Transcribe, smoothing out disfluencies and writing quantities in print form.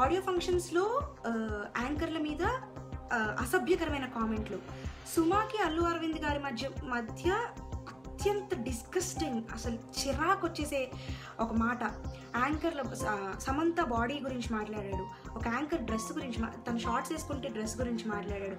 Audio ఫంక్షన్స్లో యాంకర్ల మీద అసభ్యకరమైన కామెంట్లు. సుమాకి అల్లు అరవింద్ గారి మధ్య అత్యంత డిస్గస్టింగ్, అసలు చిరాకు వచ్చేసే ఒక మాట. యాంకర్ల సమంత బాడీ గురించి మాట్లాడాడు, ఒక యాంకర్ డ్రెస్ గురించి, తను షార్ట్స్ వేసుకుంటే డ్రెస్ గురించి మాట్లాడాడు.